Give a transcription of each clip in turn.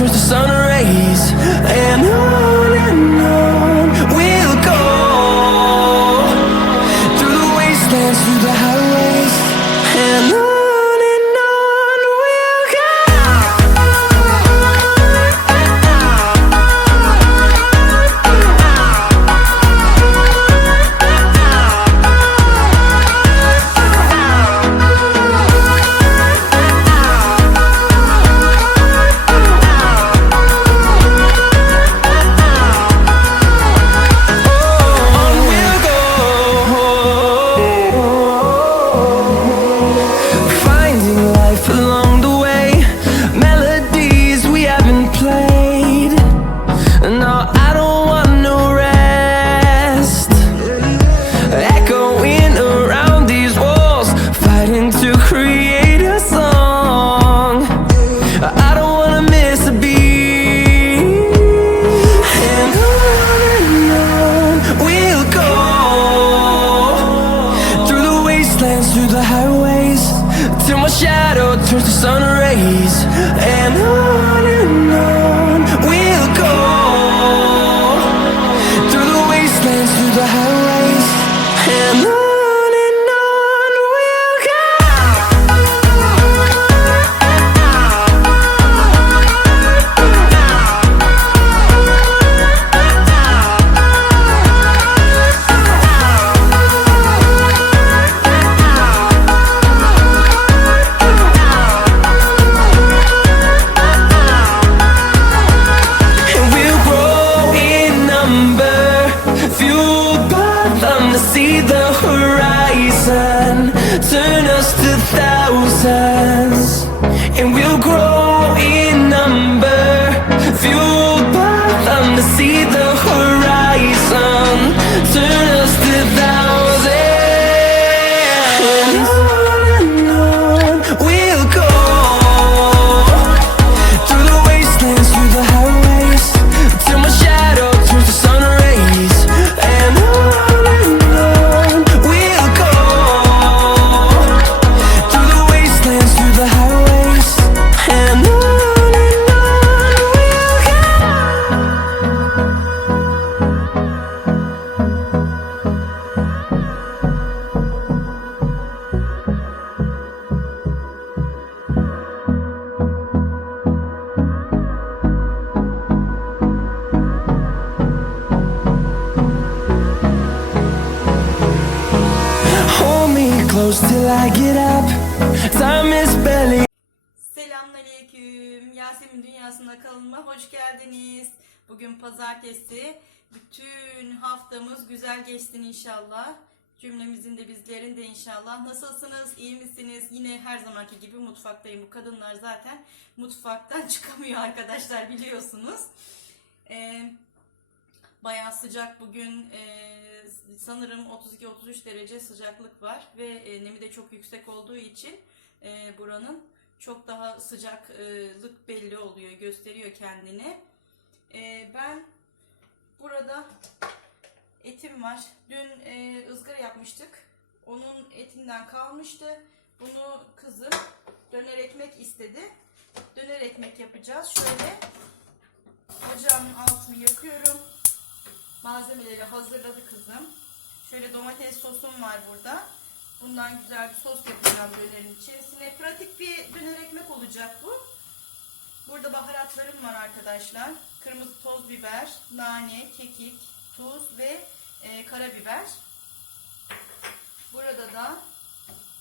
turns to sun To see the Selamünaleyküm. Yasemin Dünyası'na kanalıma hoş geldiniz. Bugün pazartesi. Bütün haftamız güzel geçsin inşallah. Cümlemizin de bizlerin de inşallah. Nasılsınız? İyi misiniz? Yine her zamanki gibi mutfaktayım. Bu kadınlar zaten mutfaktan çıkamıyor arkadaşlar biliyorsunuz. Ee, Bayağı sıcak bugün e, sanırım 32-33 derece sıcaklık var ve e, nemi de çok yüksek olduğu için e, buranın çok daha sıcaklık belli oluyor, gösteriyor kendini. E, ben burada etim var. Dün e, ızgara yapmıştık. Onun etinden kalmıştı. Bunu kızım döner ekmek istedi. Döner ekmek yapacağız. Şöyle ocağımın altını yakıyorum. Malzemeleri hazırladı kızım. Şöyle domates sosum var burada. Bundan güzel bir sos yapacağım dönerin içerisine. Pratik bir döner ekmek olacak bu. Burada baharatlarım var arkadaşlar. Kırmızı toz biber, nane, kekik, tuz ve e, karabiber. Burada da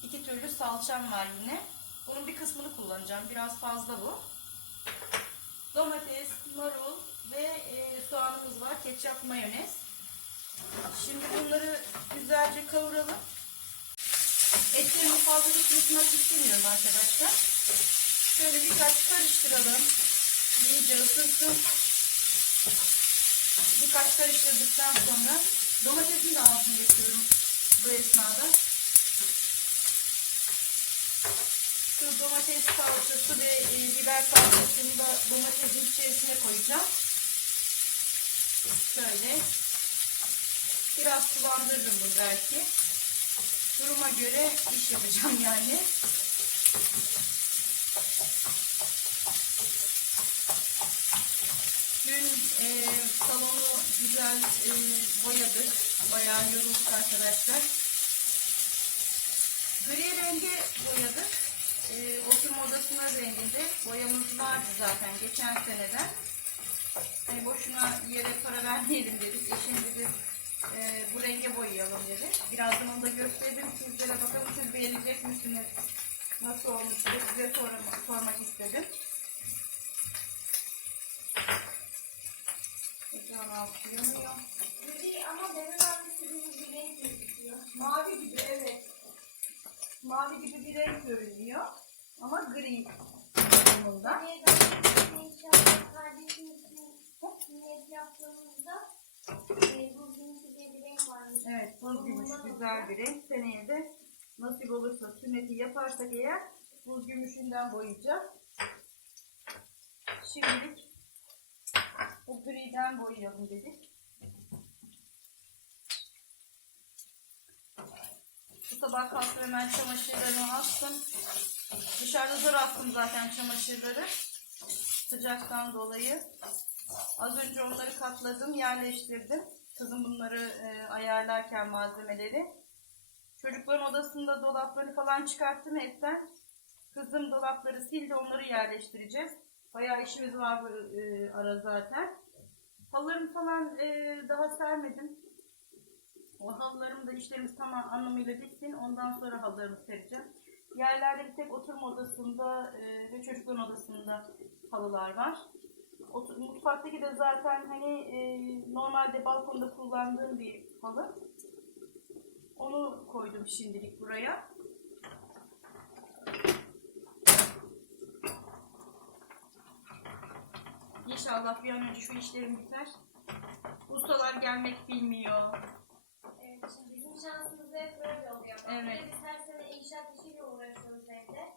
iki türlü salçam var yine. Bunun bir kısmını kullanacağım. Biraz fazla bu. Domates, marul ve e, soğanımız var. Ketçap, mayonez. Şimdi bunları güzelce kavuralım. Etlerimi fazla hiç yutmak istemiyorum arkadaşlar. Şöyle birkaç karıştıralım. iyice ısınsın. Birkaç karıştırdıktan sonra domatesin de altını geçiyorum bu esnada. Şu domates salçası ve e, biber salçasını da domatesin içerisine koyacağım. Şöyle. Biraz sulandırırım bunu belki. Duruma göre iş yapacağım yani. Dün e, salonu güzel e, boyadık. Bayağı yorulduk arkadaşlar. Gri rengi boyadık. E, oturma odasına renginde boyamız vardı zaten geçen seneden. Hani boşuna yere para vermeyelim dedik. Eşim dedi e, bu renge boyayalım dedi. Birazdan onu da gösterdim sizlere. Bakalım siz beğenecek misiniz? Nasıl olmuş diye size sormak, sormak istedim. Ekran altı yanıyor. Ama Demir abi kırmızı bir renk gözüküyor. Mavi gibi evet. Mavi gibi bir renk görünüyor. Ama gri durumunda. Daha inşallah kardeşim sünnet yaptığımızda e, diye bir renk varmış. Evet, buz gümüş güzel bir renk. Seneye de nasip olursa sünneti yaparsak eğer buz gümüşünden boyayacağız. Şimdilik bu griden boyayalım dedik. Bu sabah kalktım hemen çamaşırlarımı astım. Dışarıda zor attım zaten çamaşırları. Sıcaktan dolayı. Az önce onları katladım, yerleştirdim. Kızım bunları e, ayarlarken malzemeleri. Çocukların odasında dolapları falan çıkarttım hepten. Kızım dolapları sildi, onları yerleştireceğiz. Bayağı işimiz var bu e, ara zaten. Halılarımı falan e, daha sermedim. O halılarım da işlerimiz tamam anlamıyla bitsin. Ondan sonra halılarımı sereceğim. Yerlerde bir tek oturma odasında e, ve çocukların odasında halılar var. Mutfaktaki de zaten hani e, normalde balkonda kullandığım bir halı. Onu koydum şimdilik buraya. İnşallah bir an önce şu işlerim biter. Ustalar gelmek bilmiyor. Evet, şimdi bizim şansımız hep böyle oluyor. Bak, Evet. Biz her sene inşaat işiyle uğraşıyoruz evde.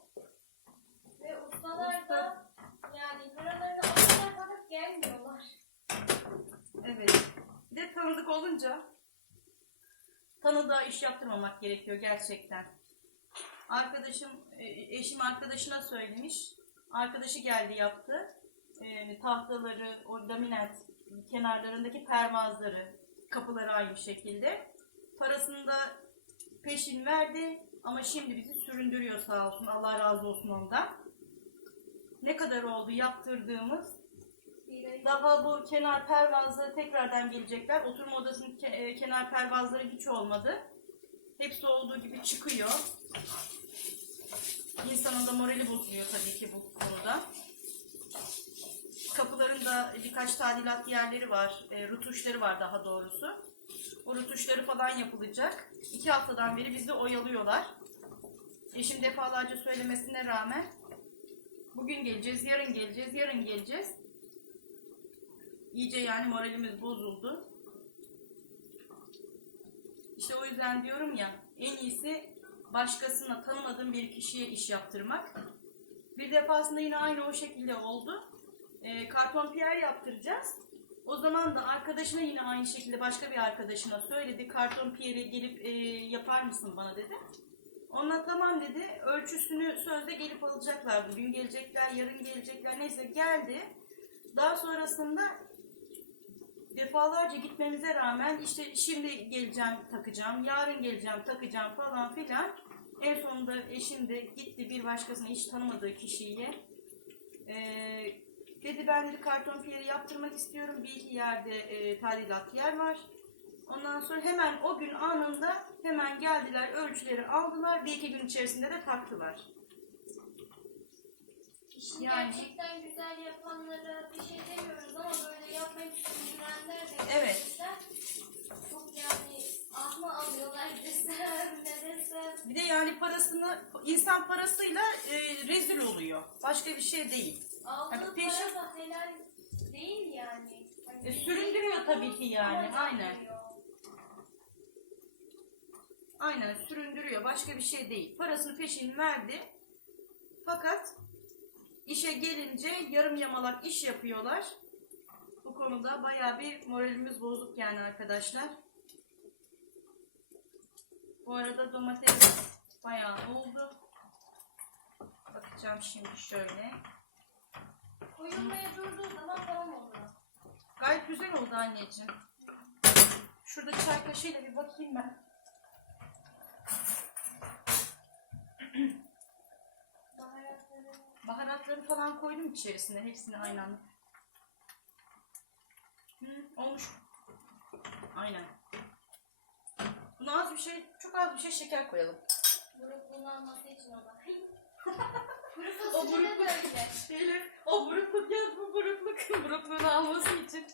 Ve ustalar da yani paralarını gelmiyorlar. Evet. Bir de tanıdık olunca tanıdığa iş yaptırmamak gerekiyor gerçekten. Arkadaşım, e, eşim arkadaşına söylemiş. Arkadaşı geldi yaptı. E, tahtaları, o laminat kenarlarındaki pervazları, kapıları aynı şekilde. Parasını da peşin verdi ama şimdi bizi süründürüyor sağ olsun. Allah razı olsun ondan. Ne kadar oldu yaptırdığımız? Daha bu kenar pervazları tekrardan gelecekler. Oturma odasının ke- e, kenar pervazları hiç olmadı. Hepsi olduğu gibi çıkıyor. İnsanın da morali bozuluyor tabii ki bu konuda. Kapıların da birkaç tadilat yerleri var. E, rutuşları var daha doğrusu. O rutuşları falan yapılacak. İki haftadan beri bizi oyalıyorlar. Eşim defalarca söylemesine rağmen bugün geleceğiz, yarın geleceğiz, yarın geleceğiz. İyice yani moralimiz bozuldu. İşte o yüzden diyorum ya en iyisi başkasına tanımadığım bir kişiye iş yaptırmak. Bir defasında yine aynı o şekilde oldu. Ee, karton piyer yaptıracağız. O zaman da arkadaşına yine aynı şekilde başka bir arkadaşına söyledi. Karton piyeri gelip e, yapar mısın bana dedi. Onunla tamam dedi. Ölçüsünü sözde gelip alacaklar. Bugün gelecekler, yarın gelecekler. Neyse geldi. Daha sonrasında defalarca gitmemize rağmen işte şimdi geleceğim takacağım, yarın geleceğim takacağım falan filan. En sonunda eşim de gitti bir başkasına hiç tanımadığı kişiye. Ee, dedi ben dedi karton piyeri yaptırmak istiyorum. Bir iki yerde e, tadilat yer var. Ondan sonra hemen o gün anında hemen geldiler ölçüleri aldılar. Bir iki gün içerisinde de taktılar. Yani- gerçekten güzel yapanlara bir şey demiyoruz ama böyle yapmayı sürdürenler de Evet. gerçekten çok yani ahma alıyorlar desem ne desem. Bir de yani para parasını insan parasıyla e, rezil oluyor. Başka bir şey değil. Aldığı peşin- para da helal değil yani. Hani E, süründürüyor tabii ki yani, Ama aynen. yapıyor. Aynen süründürüyor. Başka bir şey değil. Parasını peşin verdi. Fakat işe gelince yarım yamalak iş yapıyorlar. Bu konuda bayağı bir moralimiz bozuk yani arkadaşlar. Bu arada domates bayağı oldu. Bakacağım şimdi şöyle. Koyulmaya durduğu zaman tamam oluyor. Gayet güzel oldu anneciğim. Şurada çay kaşığıyla bir bakayım ben. Baharatları falan koydum içerisine. Hepsini aynı anda. Hı, olmuş. Aynen. Buna az bir şey, çok az bir şey şeker koyalım. burukluğunu alması için o. Kuru O burukluk, şeyler, o burukluk yaz bu burukluk. Burukluğunu alması için.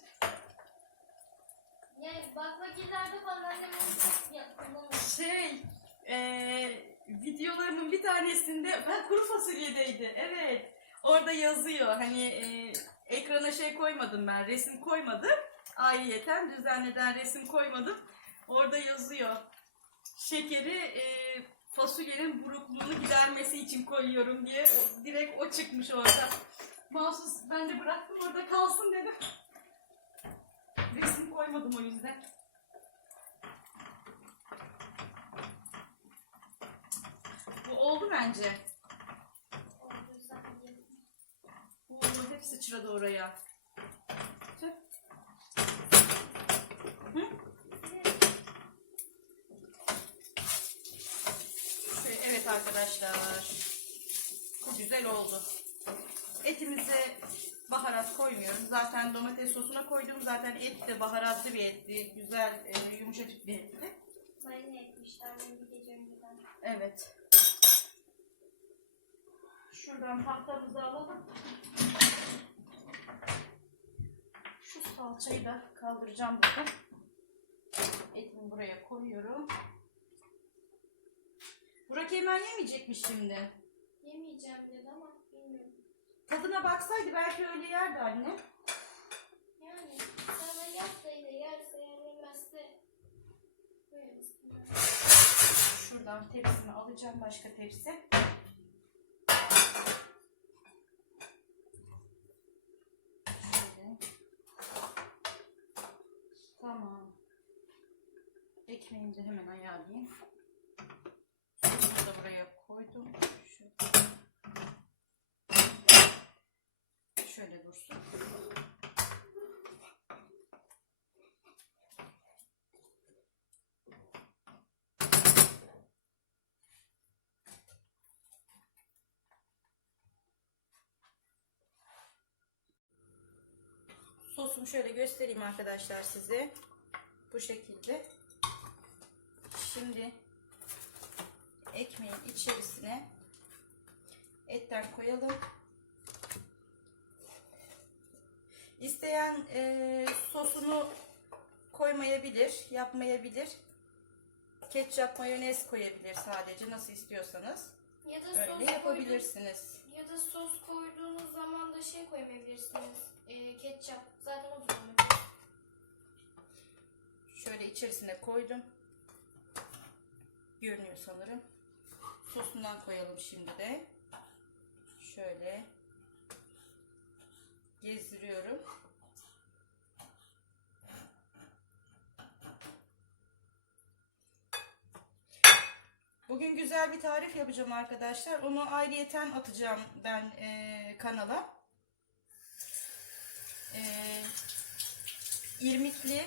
Yani baklagillerde falan annem onu çok ya- kullanıyor. Şey, eee videolarımın bir tanesinde ben kuru fasulyedeydi. Evet. Orada yazıyor. Hani eee, ekrana şey koymadım ben. Resim koymadım. Ayrıyeten düzenleden resim koymadım. Orada yazıyor. Şekeri eee, fasulyenin burukluğunu gidermesi için koyuyorum diye. O, direkt o çıkmış orada. Mahsus ben de bıraktım orada kalsın dedim. Resim koymadım o yüzden. Bu oldu bence. Oldu. Hepsi sıçradı oraya. Tüh. Hı? Şöyle, evet arkadaşlar. Bu güzel oldu. Etimize baharat koymuyorum. Zaten domates sosuna koydum. Zaten et de baharatlı bir etti. Güzel, e, yumuşacık bir etti. Marine etmişler. Evet. Şuradan tahtamızı alalım. Şu salçayı da kaldıracağım bakın. Etimi buraya koyuyorum. Burak hemen yemeyecekmiş şimdi. Yemeyeceğim dedi ama bilmiyorum. Tadına baksaydı belki öyle yerdi anne. Yani sana yapsaydı yerse yer yemezse koyarız. Şuradan tepsimi alacağım başka tepsi. Şöyle. Tamam. Ekmeğimi de hemen ayarlayayım. Sosumu da buraya koydum. Şöyle. Şöyle dursun. Sosumu şöyle göstereyim arkadaşlar size. Bu şekilde. Şimdi ekmeğin içerisine etten koyalım. İsteyen e, sosunu koymayabilir, yapmayabilir. Ketçap, mayonez koyabilir sadece nasıl istiyorsanız. Ya da Öyle sos yapabilirsiniz. Ya da sos koyduğunuz zaman da şey koymayabilirsiniz. Ee, ketçap. Zaten o olmuyor. Şöyle içerisine koydum. Görünüyor sanırım. Sosundan koyalım şimdi de. Şöyle gezdiriyorum. Bugün güzel bir tarif yapacağım arkadaşlar. Onu ayrıyeten atacağım ben eee, kanala. Eee irmikli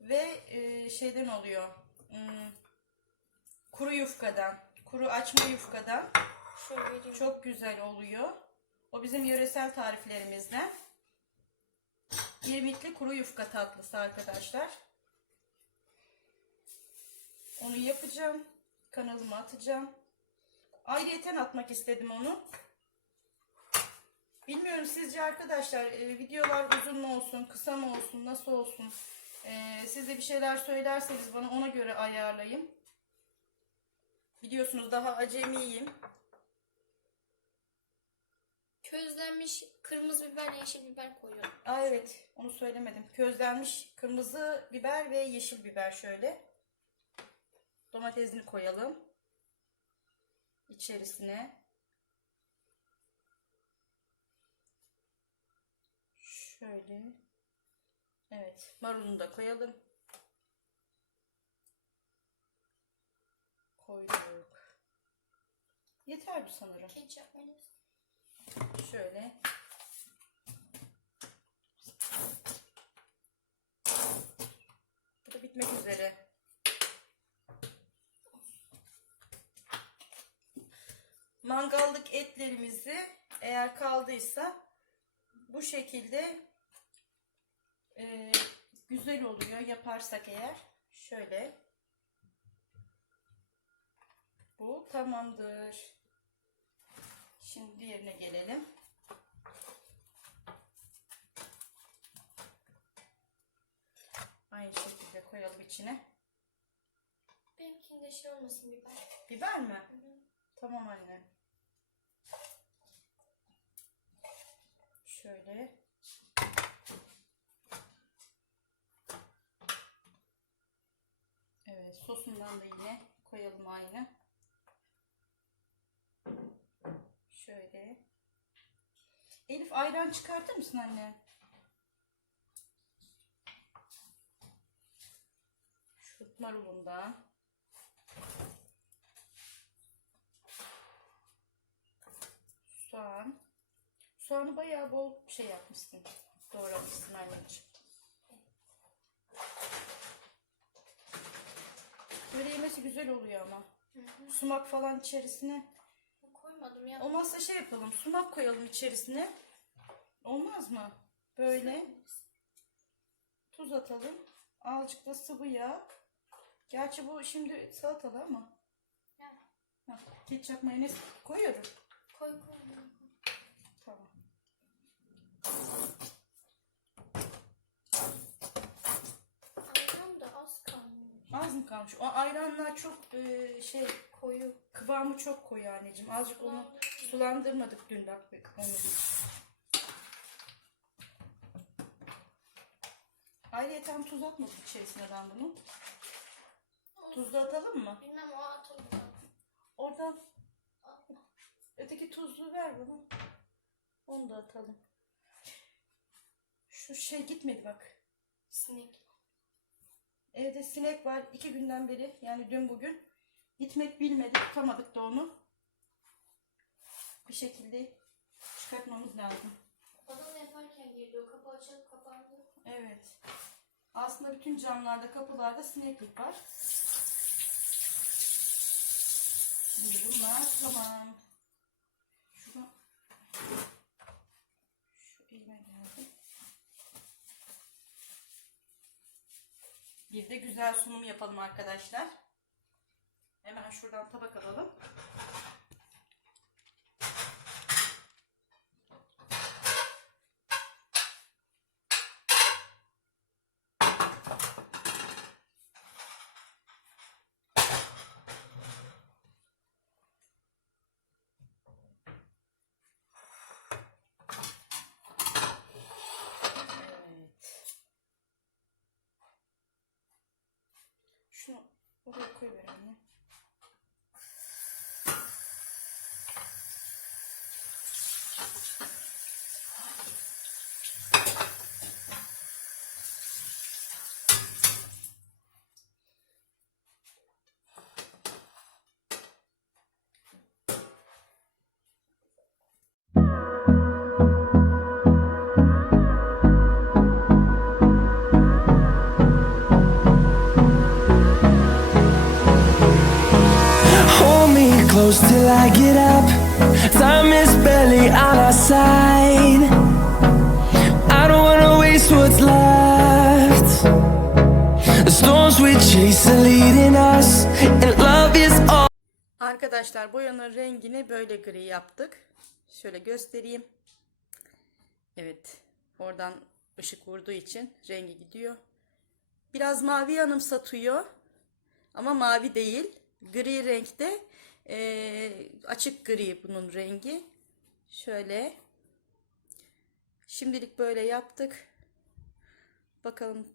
ve e, şeyden oluyor. hmm, kuru yufkadan, kuru açma yufkadan Şöyle vereyim. çok güzel oluyor. O bizim yöresel tariflerimizden. İrmikli kuru yufka tatlısı arkadaşlar. Onu yapacağım. Kanalıma atacağım. Ayrıyeten atmak istedim onu. Bilmiyorum sizce arkadaşlar e, videolar uzun mu olsun, kısa mı olsun, nasıl olsun? E, siz de bir şeyler söylerseniz bana ona göre ayarlayayım. Biliyorsunuz daha acemiyim. Közlenmiş kırmızı biber, yeşil biber koyuyorum. Aa evet onu söylemedim. Közlenmiş kırmızı biber ve yeşil biber şöyle. Domatesini koyalım. İçerisine. Şöyle. Evet marulunu da koyalım. Koyduk. Yeter bu sanırım. Ketçap mayonez. Şöyle. Bu da bitmek üzere. Mangallık etlerimizi eğer kaldıysa bu şekilde e, güzel oluyor yaparsak eğer. Şöyle. Bu tamamdır. Şimdi diğerine gelelim. Aynı şekilde koyalım içine. Benimkinde şey olmasın biber. Biber mi? Hı hı. Tamam anne. Şöyle. Evet sosundan da yine koyalım aynı. Şöyle. Elif ayran çıkartır mısın anne? Şu marulundan. Soğan. Soğanı bayağı bol şey yapmışsın. Doğramışsın anneciğim. Böyle yemesi güzel oluyor ama. Sumak falan içerisine. Koymadım ya. Olmazsa şey yapalım. Sumak koyalım içerisine. Olmaz mı? Böyle. Tuz atalım. Azıcık da sıvı yağ. Gerçi bu şimdi salatalı ama. Ya, ketçap mayonez koyuyorum. Koy koy. Tamam. Ayran da az kalmış. Az mı kalmış? O ayranlar çok e, şey Koyu. kıvamı çok koyu anneciğim. Azıcık onu sulandırmadık dün bak onu. Ayrıca tuz atmadık içerisine ben bunu. Tuzlu atalım mı? Bilmem o atıldı. Oradan öteki tuzlu ver bana. Onu da atalım. Şu şey gitmedi bak. Sinek. Evde sinek var iki günden beri yani dün bugün. Gitmek bilmedi tutamadık da onu. Bir şekilde çıkartmamız lazım. Adam yaparken girdi o kapı açılıp kapandı. Evet. Aslında bütün camlarda kapılarda sineklik var. Şimdi bunlar tamam. Şuradan şu elime geldi. Bir de güzel sunum yapalım arkadaşlar. Hemen şuradan tabak alalım. Evet. Oraya koyuver anne. Side. I don't wanna waste what's left. The storms we chase are leading us, and love is all. Arkadaşlar boyanın rengini böyle gri yaptık. Şöyle göstereyim. Evet. Oradan ışık vurduğu için rengi gidiyor. Biraz mavi anımsatıyor. Ama mavi değil. Gri renkte. Ee, açık gri bunun rengi. Şöyle. Şimdilik böyle yaptık. Bakalım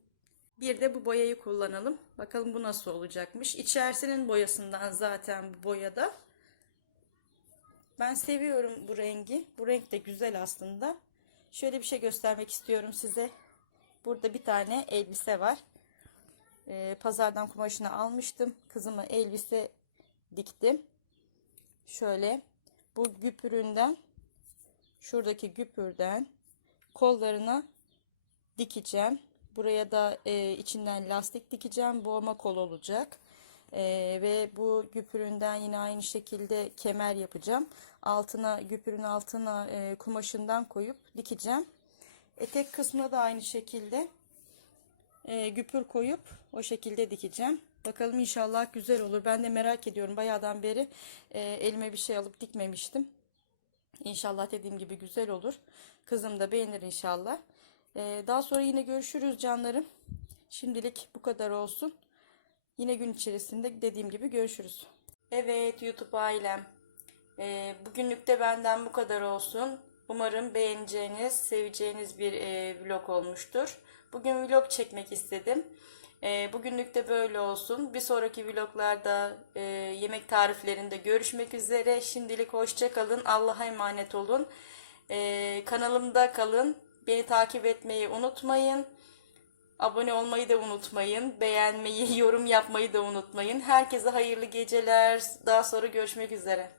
bir de bu boyayı kullanalım. Bakalım bu nasıl olacakmış. İçerisinin boyasından zaten bu boyada. Ben seviyorum bu rengi. Bu renk de güzel aslında. Şöyle bir şey göstermek istiyorum size. Burada bir tane elbise var. Ee, pazardan kumaşını almıştım. Kızıma elbise diktim. Şöyle bu güpüründen şuradaki güpürden kollarına dikeceğim. Buraya da e, içinden lastik dikeceğim. Boğma kol olacak. E, ve bu güpüründen yine aynı şekilde kemer yapacağım. Altına güpürün altına e, kumaşından koyup dikeceğim. Etek kısmına da aynı şekilde e, güpür koyup o şekilde dikeceğim. Bakalım inşallah güzel olur. Ben de merak ediyorum. Bayağıdan beri e, elime bir şey alıp dikmemiştim. İnşallah dediğim gibi güzel olur. Kızım da beğenir inşallah. Ee, daha sonra yine görüşürüz canlarım. Şimdilik bu kadar olsun. Yine gün içerisinde dediğim gibi görüşürüz. Evet YouTube ailem. Ee, bugünlük de benden bu kadar olsun. Umarım beğeneceğiniz, seveceğiniz bir e, vlog olmuştur. Bugün vlog çekmek istedim. E, bugünlük de böyle olsun. Bir sonraki vloglarda e, yemek tariflerinde görüşmek üzere. Şimdilik hoşça kalın. Allah'a emanet olun. E, kanalımda kalın. Beni takip etmeyi unutmayın. Abone olmayı da unutmayın. Beğenmeyi, yorum yapmayı da unutmayın. Herkese hayırlı geceler. Daha sonra görüşmek üzere.